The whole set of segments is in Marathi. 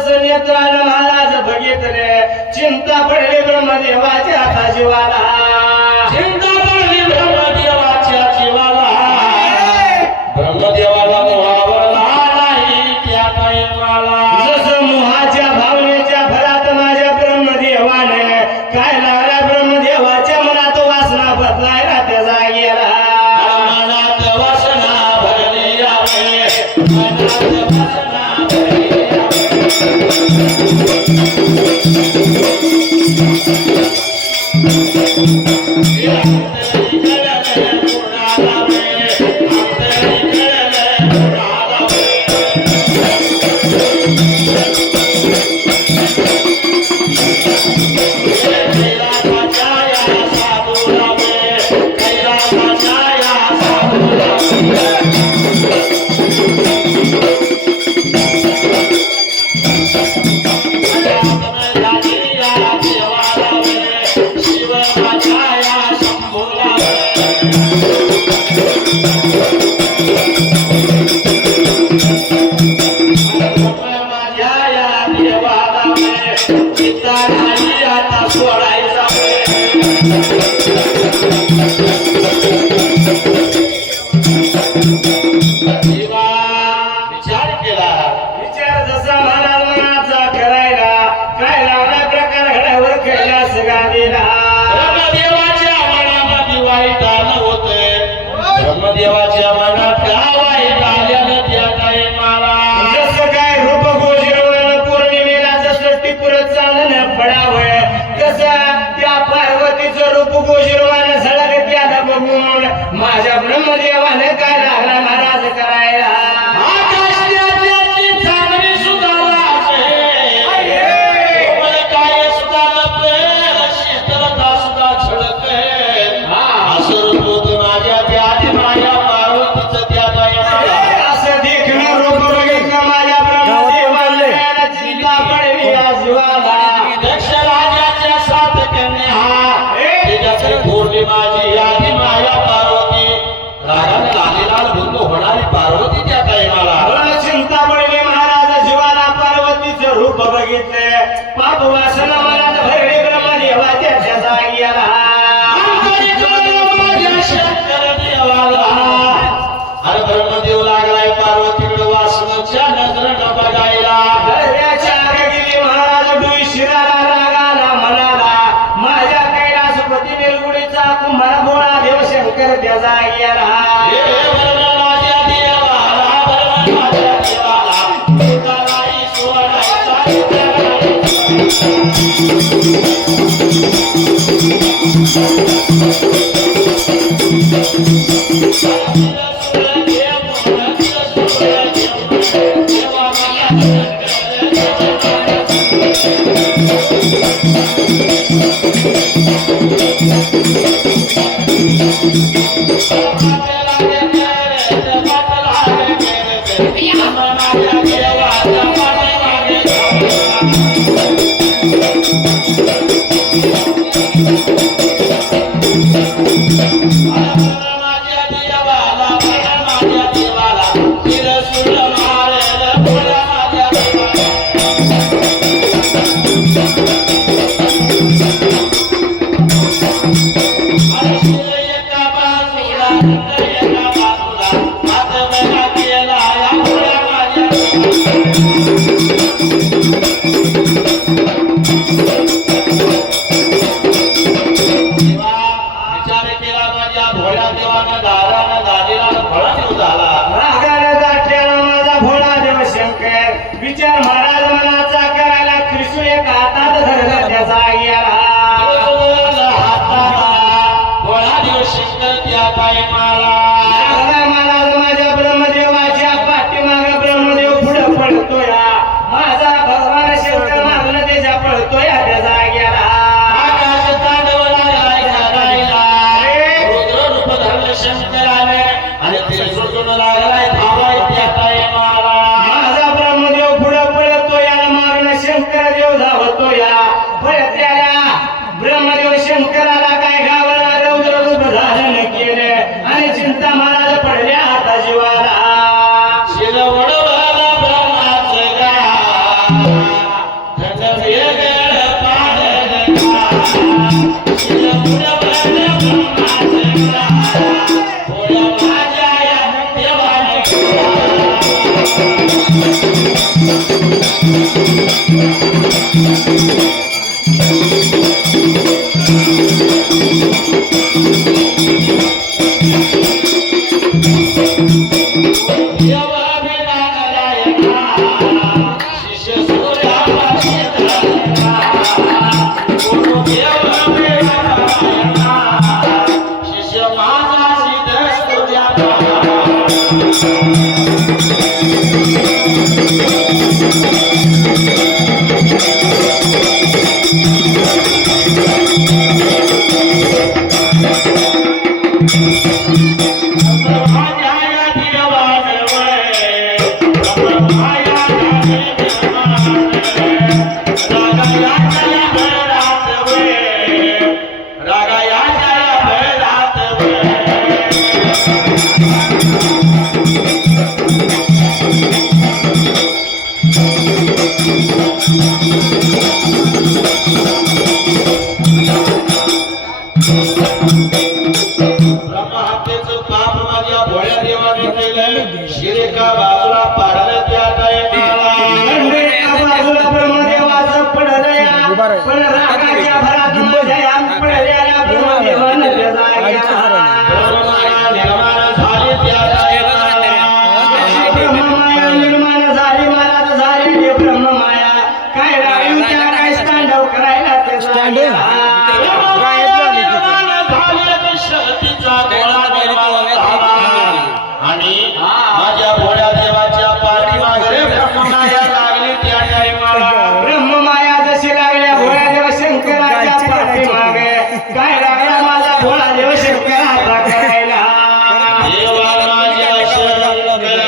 महाराज बघितले चिंता पडली ब्रह्मदेवाच्या आता जीवाला चिंता पडली ब्रह्मदेवाच्या जीवाला ब्रह्मदेवाला मोहावरला नाही त्या टाइमाला जसं मोहाच्या भावनेच्या फरात माझ्या ब्रह्मदेवाने काय लागला ब्रह्मदेवाच्या मनात वासना बदलायला त्या जागेला मनात वासना भरली यावे मनात वासना भरली यावे कैलास गादीला ब्रह्मदेवाच्या मनामध्ये वाईट आलं होतं ब्रह्मदेवाच्या मनात काय वाईट आल्यानं त्या टायमाला जसं काय रूप गोजिरवण पौर्णिमेला जसं टिपूर चांदणं पडावं तसं त्या पार्वतीचं रूप गोजिरवान झळक त्याला बघून माझ्या ब्रह्मदेवाने काय लागला महाराज करायला आकाशातली चांदणी सुद्धा लाजते. कोमल काय सुद्धा लपते, शीतलता सुद्धा झळकते. असं रूप होतं माझ्या त्या आधी माझ्या पार्वतीचं त्या टायमाला. असं देखणं रूप बघितलं माझ्या ब्रह्मदेवाने चिंता पडली आजवाला दक्ष राजाच्या सात कन्या त्याच्याकडे थोरली माझी आधी माझ्या पार्वती रागाने लालीलाल भुंग होणारी पार्वती त्या टायमाला. चिंता पडली महाराज जीवाला पार्वतीचं रूप बघितले पाप वासना मनात भरली ब्रह्मदेवा त्याच्या जागी आला शंकर देवाला. अरे ब्रह्मदेव लागलाय पार्वतीकडे वासनाच्या नजरेनं बघायला. दर्याच्या आगे गेली महाराज डुई शिराला रागाला म्हणाला माझ्या कैलासपती बेलगुडीचा कुंभार भोळा देव शंकर त्या जागी आला हे वर्ण माझ्या देवाला, वर्ण माझ्या देवाला, तुकाराई सोडायचा रागाने दाटल्याला माझा भोळा देव शंकर विचार महाराज मनाचा करायला त्रिशूळ एक हातात धरला त्या जागी आला लागला महाराज माझ्या ब्रह्मदेवाच्या पाठीमागे ब्रह्मदेव पुढे पळतोय माझा भगवान शंकर मागणं त्याच्या पळतोय त्या जागी आला माझा ब्रह्मदेव पुढे पळतोय मागणं शंकर देव धावतोय पळत्याला ब्रह्मदेव शंकराला काय गावाला रौद्र रूप धारण केलं आणि चिंता महाराज पडल्या हाता जीवाला पण रागा मायाच्या भरात माझ्या पडलेल्या ब्रह्मदेवानं त्याचा ब्रह्ममाया निर्माण झाली त्या जागेला. ब्रह्ममाया निर्माण झाली महाराज झाली रे ब्रह्ममाया काय राहील त्या काय स्टँडअप करायला त्याचा शक्तीचा गोळा निर्माण झाला आणि माझ्या भोळ्या देवाच्या पाठीमागे ब्रह्ममाया लागली त्या टाइमाला. ब्रह्ममाया जशी लागल्या भोळा देव शंकराच्या पाठीमागे काय लागला माझा भोळा देव शंकराला करायला देवा माझ्या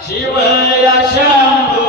शिवया शंभू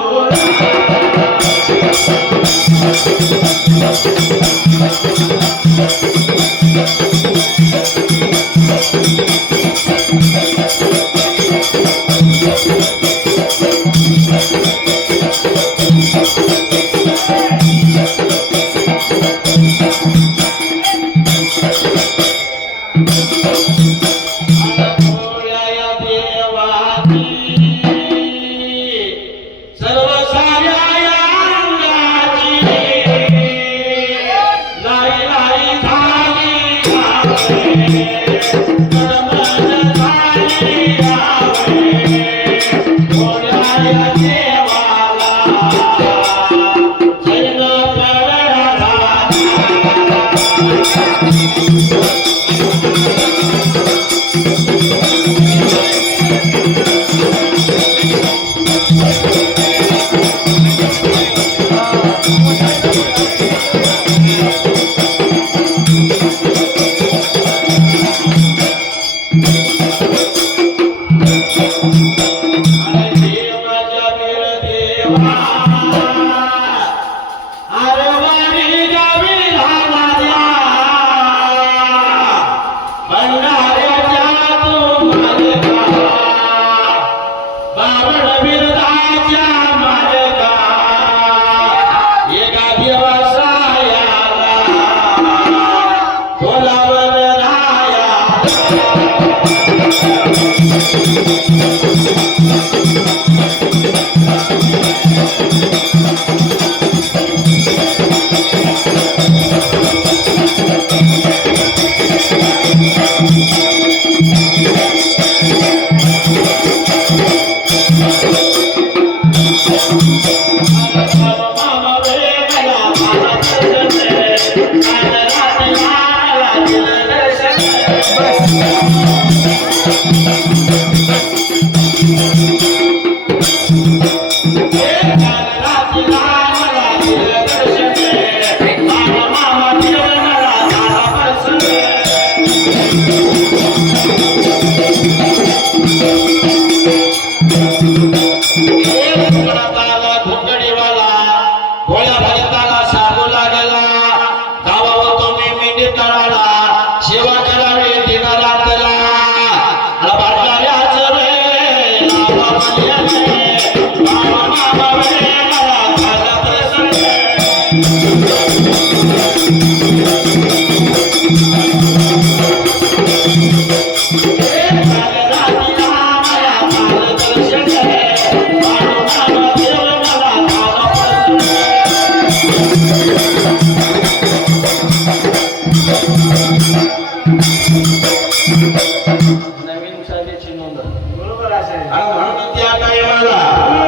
नवीन शाळेची नोंद बरोबर असेल म्हणून त्या टायमाला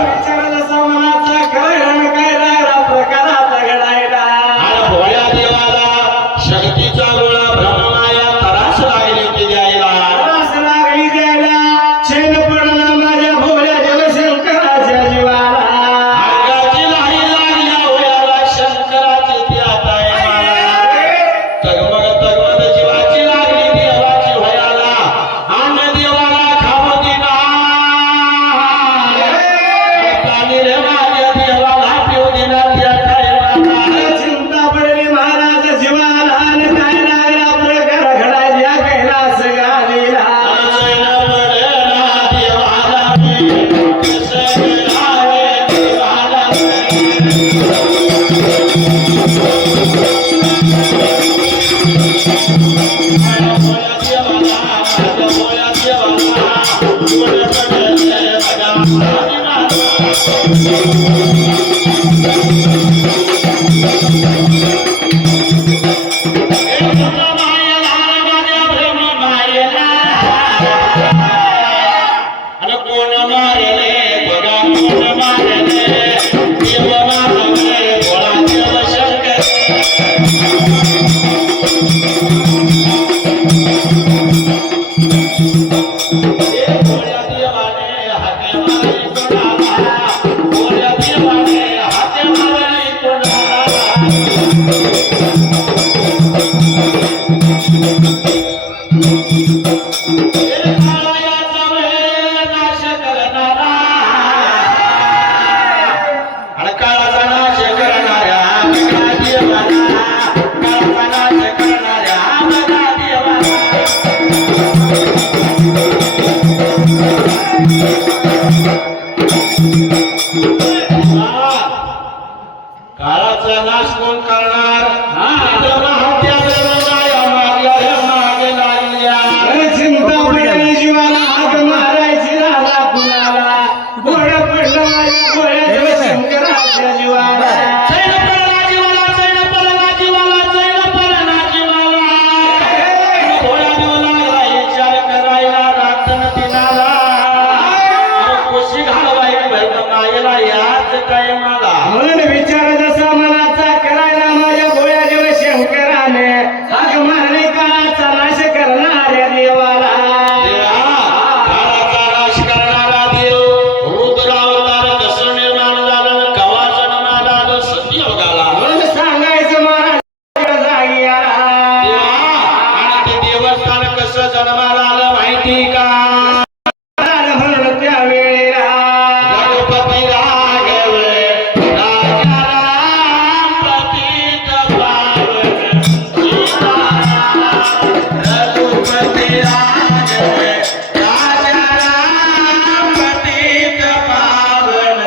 विचारायला समानाचा काय राहिला प्रकाराचा घडायला आणि भोळ्या देवाला शक्तीचा गोळा ब्रह्ममाया तरास लागली होती द्यायला. त्रास लागली द्यायला छेद पडला माझ्या भोळ्या देव शंकराच्या जीवाला अंगाची लाही लागल्या वयाला शंकराची त्या टायमाला तगमग जीवाची लागली देवाची वयाला आणि देवाला खाऊ दिला. काळाचा नाश कोण करणार चिंता पडली जीवाला हाक मारायची राहिला कुणाला गोड पडलं माझ्या गोळ्या शंकराच्या जीवाला मन विचार जसा मनाचा करायला माझ्या भोळ्या देव शंकराने हाक मारणे काळाचा नाश करणाऱ्या देवाला काळाचा नाश करणारा देव रुद्रावतार कसं निर्माण झालं कवा जन्माला आलं सत्ययुगाला म्हणून सांगायचं महाराज जागी आला आणि ते देवस्थान कसं जन्माला आलं माहिती का म्हणून त्यावेळेला रघुपती राघव राजा राम पतित पावन सीताराम रघुपती राघव राजा राम पतित पावन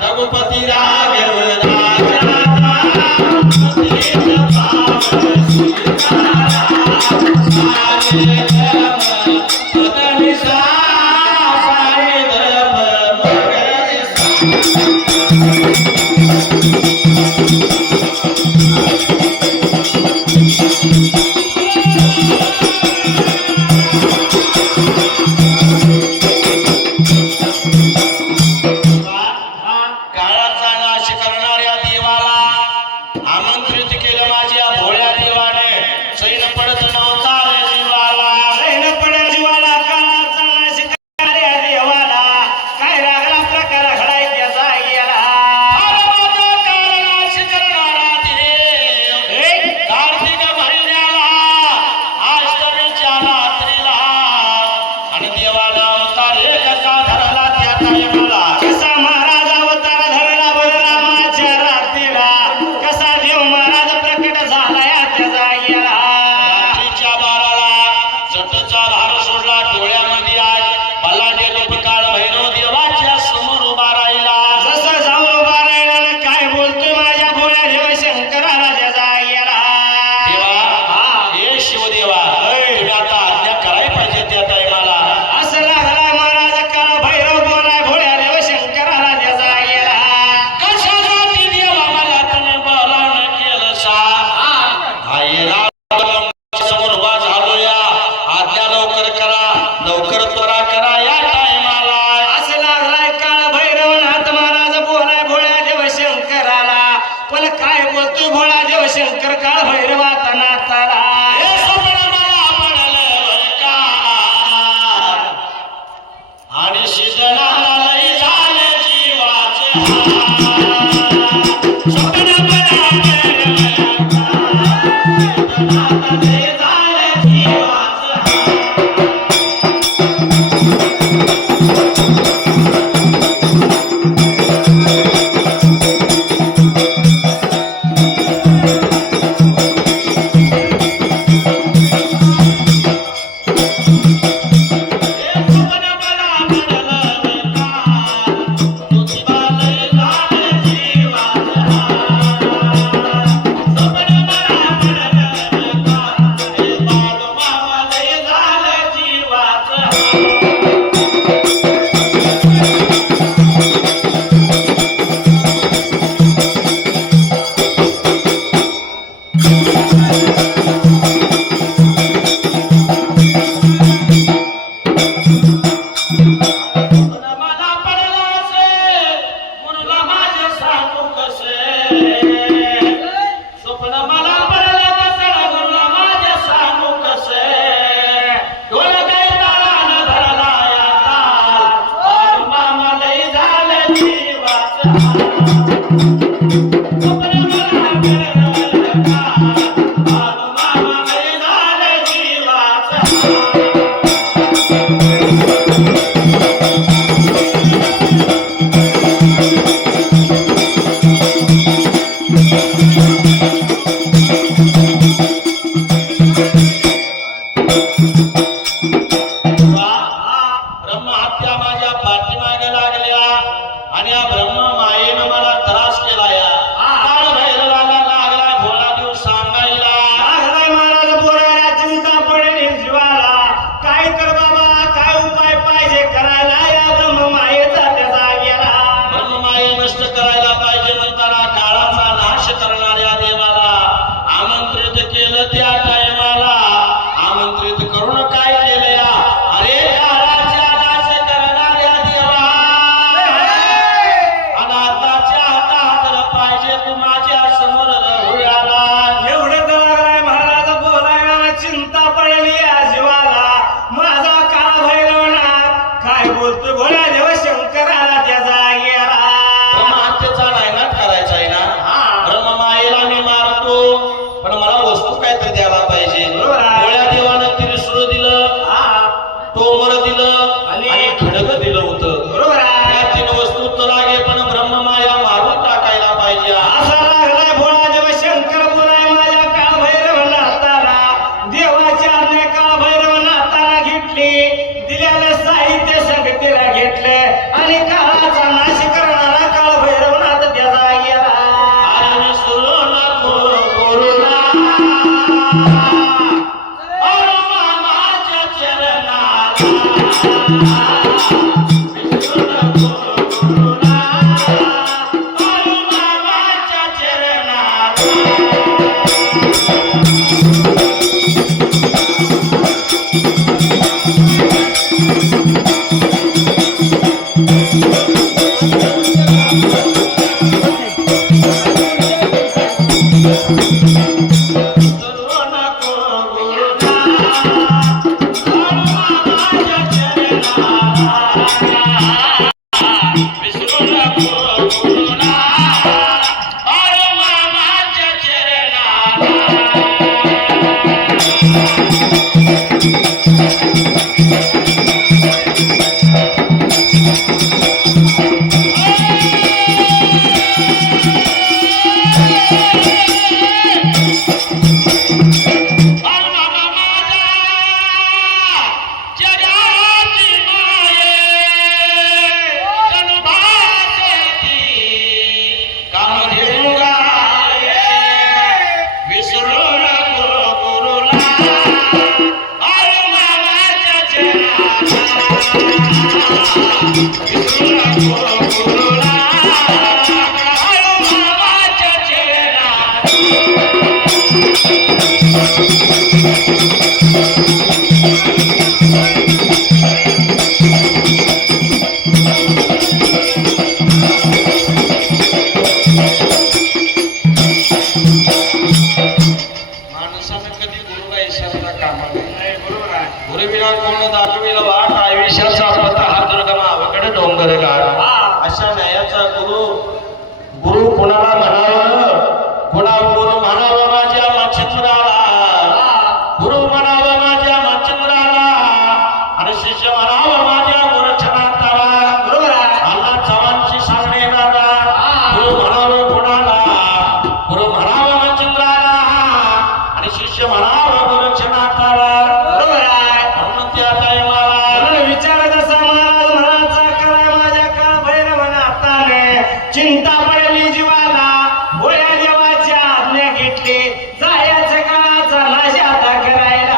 रघुपती राघव काळाचा नाश करणाऱ्या देवाला आमंत्रित केलं माझ्या भोळ्या देवाने सैन पडत नव्हता रे जीवाला सैन पडत तारा हे स्वप्न मला पडलं का आणि शिजणाला लई झालं जीवाचं स्वप्न मला पडलं का लई झालं जीवाचं ब्रह्महत्या माझ्या पाठीमागे लागल्या आणि या ब्रह्म मायेनं मला त्रास केला या काळ भैरवाला लागला भोळा देव सांगायला लागलाय महाराज बोलायला चिंता पडेल जीवाला काय कर बाबा काय उपाय पाहिजे करायला या ब्रह्म मायेचा त्याचा गेला ब्रह्म माये नष्ट करायला पाहिजे म्हणताना काळाचा नाश करणाऱ्या देवाला आमंत्रित केलं त्या टायमाला आमंत्रित करून काय केलं या अरे काळाच्या नाश करणाऱ्या देवा अनाथाच्या हातात पाहिजे तू माझ्या समोर राहुयाला एवढं तर लागलाय महाराज बोलायला चिंता पडली या जीवाला माझा काळ भैरवनाथ काय बोलतो भोळ्या देव शंकराला त्याचा गेला ब्रह्महत्येचा नायनाट करायचा आहे ना ब्रह्ममायेला मी मारतो पण मला वस्तू काहीतरी द्यायला पाहिजे बरोबर आहे. भोळ्या देवानं त्रिशूळ दिलं टोमर दिलं आणि आणि खडग दिलं होतं बरोबर आहे या तीन वस्तू तर लागे पण ब्रह्ममाया मारून टाकायला पाहिजे असा लागलाय भोळा देव शंकर बोलाय माझ्या काळ भैरवनाथाला देवाच्या आज्ञा काळ भैरवनाथाला घेतली दिलेलं साहित्य संगतीला घेतलं आणि काळाचा नाश करणारा काळ भैरवनाथ त्याचा गेला आणि सुरू नको करुणा माझ्या चरणाला विसरू नको करुणा माझ्या चरणाला विसरू नको करुणा माझ्या चरणाला विसरू नको करुणा माझ्या चरणाला माणसानं गुरुविना कोण दाखविला वाट आयुष्याचा पता हा दुर्गम अवघड डोंगर गाड अशा न्यायाचा गुरु कुणाला म्हणावं गुरु म्हणावं माझ्या मच्छिंद्राला गुरु म्हणावं माझ्या मच्छिंद्राला आणि शिष्य म्हणावं माझ्या गुरुचनाथाला बरोबर आहे अण्णा चव्हाणची सांगणे दादा गुरु म्हणावं कुणाला गुरु म्हणावं मच्छिंद्राला आणि शिष्य म्हणावं गुरुचनाथाला बरोबर आहे म्हणून त्या टायमाला म्हणून विचारत असा महाराज मनाचा करा माझ्या काळ भैरव नाताने चिंता पडली जीवाला भोळ्या देवाच्या आज्ञा घेतली जायचं काळाचा नाश आता करायला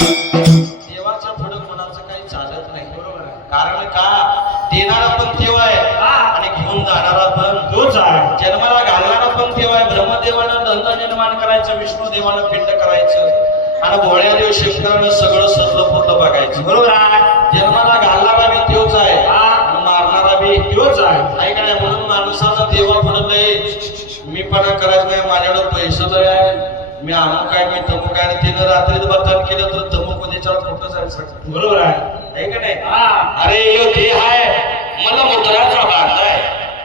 देवाच्या पुढे कोणाचं काही चालत नाही कारण का देणारा पण देव आहे आणि घेऊन जाणारा पण तोच आहे जन्माला घालणारा पण देव आहे ब्रह्मदेवानं दंत निर्माण करायचं विष्णुदेवानं पिंड करायचं आणि भोळ्या देव शंकरानं सगळं सजलं पूर्ण बघायचं बरोबर आहे जन्माला घालणारा बी देवच आहे आणि मारणारा बी तोच आहे आहे का नाही म्हणून माणसानं देवा पुढे लय मी पण करायचं नाही माझ्याकडे पैसे लय आहे मी अमुक काय मी तमुक काय तिनं रात्रीत बदल केलं तर तमुक उद्याच्या खोटं जायचं बरोबर आहे का नाही अरे यो देह आहे मला मुद्राचा बांध आहे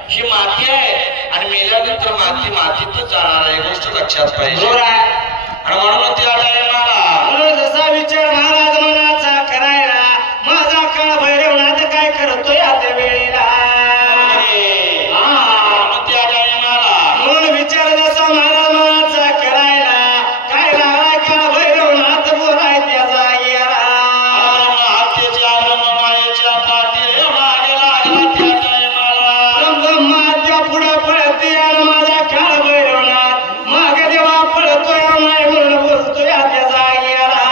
ही माती आहे आणि मेल्यानंतर मातीतच जाणार आहे गोष्ट लक्षात पाहिजे बरोबर आहे आणि म्हणून त्या टायमाला म्हणून जसा विचार महाराज मनाचा करायला माझा काळ भैरवनाथ काय करतोय आता वेळेला त्या टायमाला म्हणून विचार जसा महाराज मनाचा करायला काय लागला काळ भैरवनाथ बोलाय त्या जागेला हत्येच्या ब्रह्ममायेच्या पाठी मागे लागला त्या टायमाला ब्रह्माच्या पुढे पळते आणि माझा काळ भैरवनाथ माग देवा पळतोय नाही म्हणून बोलतोय त्या जागेला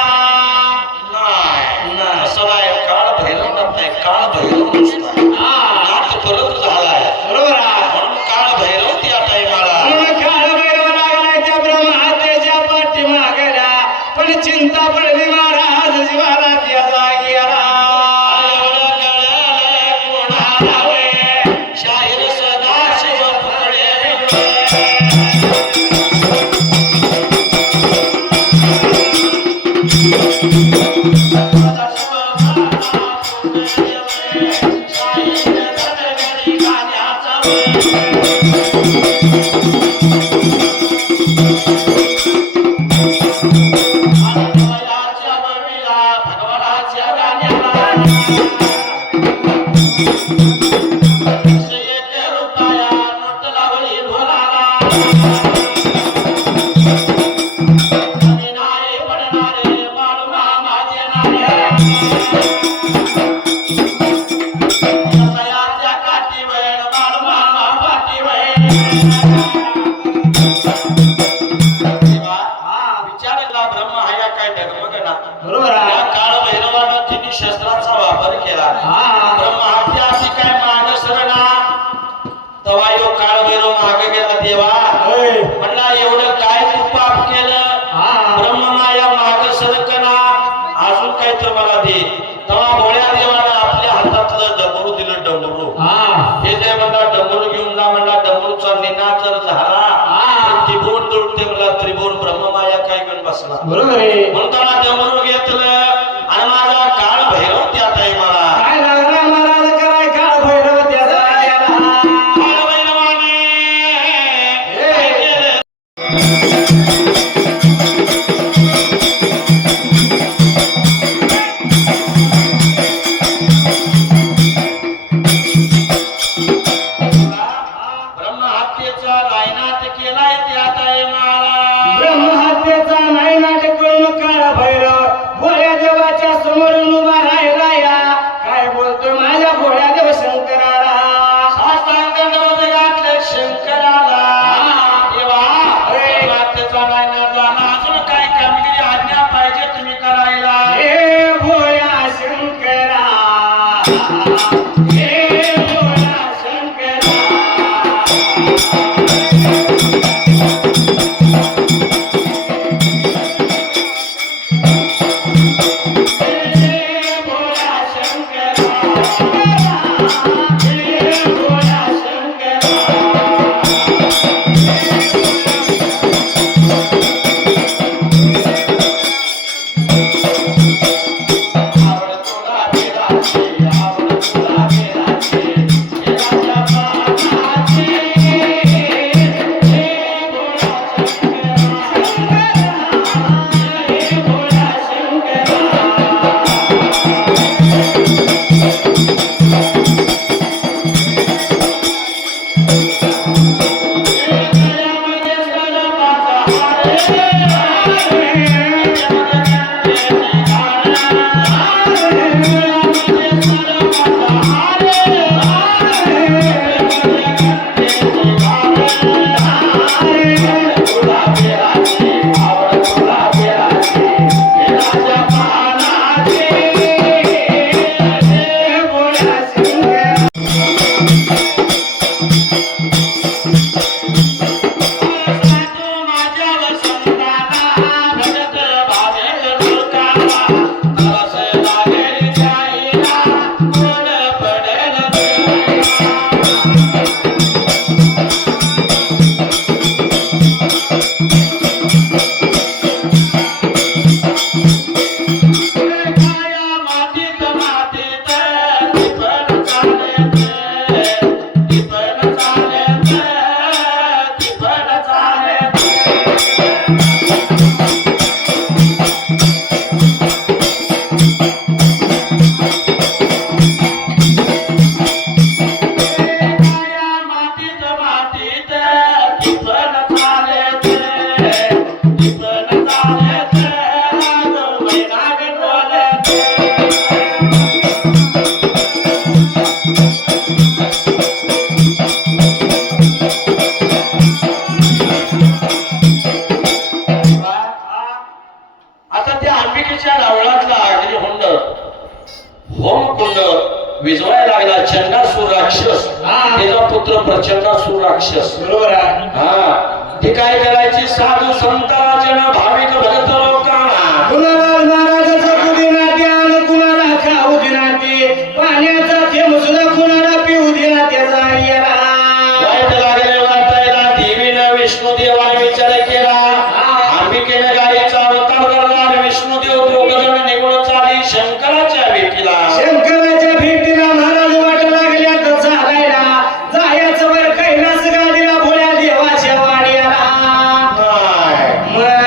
नाही असं नाही काळ भैरवनाथ नाही काळ भैरव नुसता नाथ परत झालाय बरोबर आहे म्हणून काळ भैरव त्या टायमाला म्हणून काळ भैरव लागलाय त्या ब्रह्मातेच्या पाठी मागल्या पण चिंता पडली महाराज जीवाला त्या जागेला शाहीर सदाशिव फुकडे भगवानाच्या गाण्याला रुपया नोट लावली ढोलाला आणि नाही पडणारे बाळूमा माझे नाऱ्या काठी वैण बाळूमा पाठी वैण विचारला ब्रह्म हया काय डगमगना बरोबर आहे या काळ भैरवानं तिने शस्त्राचा वापर केला ब्रह्माच्या आधी काय मानस रना तवा यो काळ भैरव मागे गेला देवा होय. म्हणला एवढं काय उठते मला त्रिभुवन ब्रह्ममाया काय घेऊन बसला बरोबर आहे. म्हणताना देवरून घेतलं आणि माझा काळ भैरव त्या टाइमाला काय लागला महाराज कराय काळ भैरव त्याचा गेला. काळ भैरवाने काय केलं? ब्रह्महत्येचा नायनाट केलाय त्या टाइमाला ब्रह्महत्येचा नाही नाटक करून काळ भैरव भोळ्या देवाच्या समोर उभा राहिला या. काय बोलतो माझ्या भोळ्या देव शंकराला. शास्त्रांगणामध्ये घातलं शंकराला देवा ब्रह्महत्येचा नायनाट झाला अजून काय कामगिरी आज्ञा पाहिजे तुम्ही करायला हे भोळ्या शंकरा, हे भोळ्या शंकरा. आता त्या अंबिकेच्या रावळातला अग्निहोंड होमकुंड विजवायला लागला चंडासूर राक्षस त्याचा पुत्र प्रचंडासूर राक्षस बरोबर आहे. हा ते काय करायचे साधू संतांना भाविक भक्त लोकांना कुणाला महाराजाचा पुदिना द्या आणि कुणाला खाऊ दिना ते. पाण्याचा थेंब सुद्धा कुणाला पिऊ दिना त्याचा येला. वाईट लागले वाटायला देवीनं विष्णुदेवाने विचार केला अंबिकेने गायीचा अवतार धरला आणि विष्णुदेव दोघजण निघून चाली शंकराच्या भेटीला शंकराच्या भेटीला महाराज वाट लागल्या तर चालायला जायचं वर कैलास गादीला भोळ्या देवाच्या वाड्याला.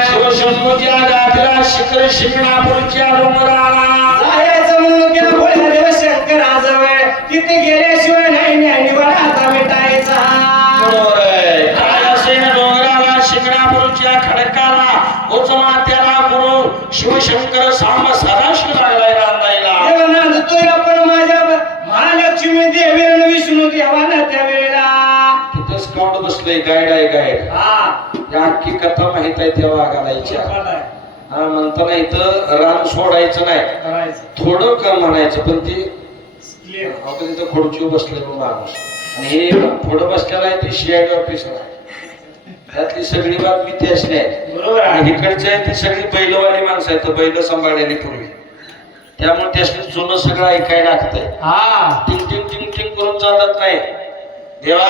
शिवशंभूच्या गादीला शिखर शिंगणापूरच्या डोंगराला जायचं म्हणून त्या भोळ्या देव शंकराजवळ. तिथे गेल्याशिवाय नाही ज्ञानीवर आता मिटायचा. बरोबर आहे. काय असेल डोंगराला शिंगणापूरच्या खडकाला उचमात्याला गुरु शिवशंकर सांब सदाशिव लागलाय रांधायला देव नांदतोय आपण माझ्या महालक्ष्मी देवी आणि विष्णू देवानं त्या वेळेला. तिथं स्काउट बसले गाईड आहे गाईड हा या अख्खी कथा माहित आहे तेव्हा घालायच्या करायचं. हा म्हणताना इथं रान सोडायचं नाही थोडं कर म्हणायचं पण ती Clear. आपण तिथं खुर्चीवर बसले माणूस आणि हे थोडं बसलेला आहे ती सीआयडी ऑफिसर आहे त्यातली सगळी बातमी त्याच नाही बरोबर आहे. आणि इकडचे आहे ती सगळी बैलवाली माणसं आहेत बैल सांभाळलेली पूर्वी त्यामुळे त्यासनी जुनं सगळं ऐकायला लागतंय हा टिंग टिंग टिंग टिंग करून चालत नाही देवा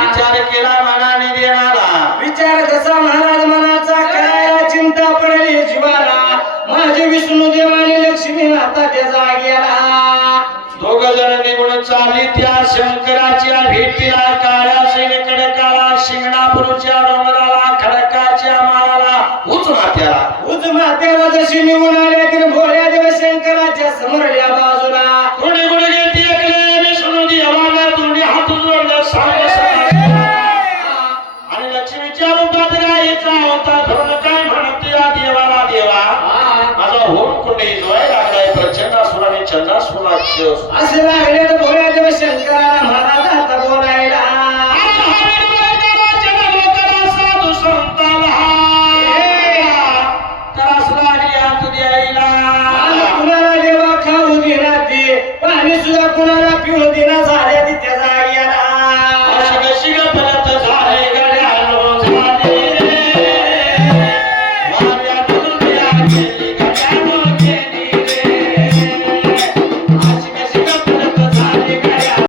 विचार केला मनाने देणारा विचार जसा महाराज मनाचा करायला चिंता पडली जीवाला माझे विष्णू देवाने लक्ष्मी माता त्याचा गेला दोघ जण निघून चालली त्या शंकराच्या भेटीला काळ्या सैनिकडे काळा शिंगणापूरच्या डोंगराला खडकाच्या माळाला उच मात्याला उज मातेला जशी निघून आल्या तिने भोळ्या देव शंकराच्या समोरल्या बाजूला कोणी गुडघे टेकले विष्णू देवाला दोन्ही हात जोडले सांग आणि लक्ष्मीच्या रूपात गायीचा होता धरून काय म्हणते या देवाला देवा माझा होम कुंडे जोय लागलाय प्रचंडासुराने चंडासुराक्ष असे लागले तर भोळ्या देव शंकराला महाराज आता बोलायला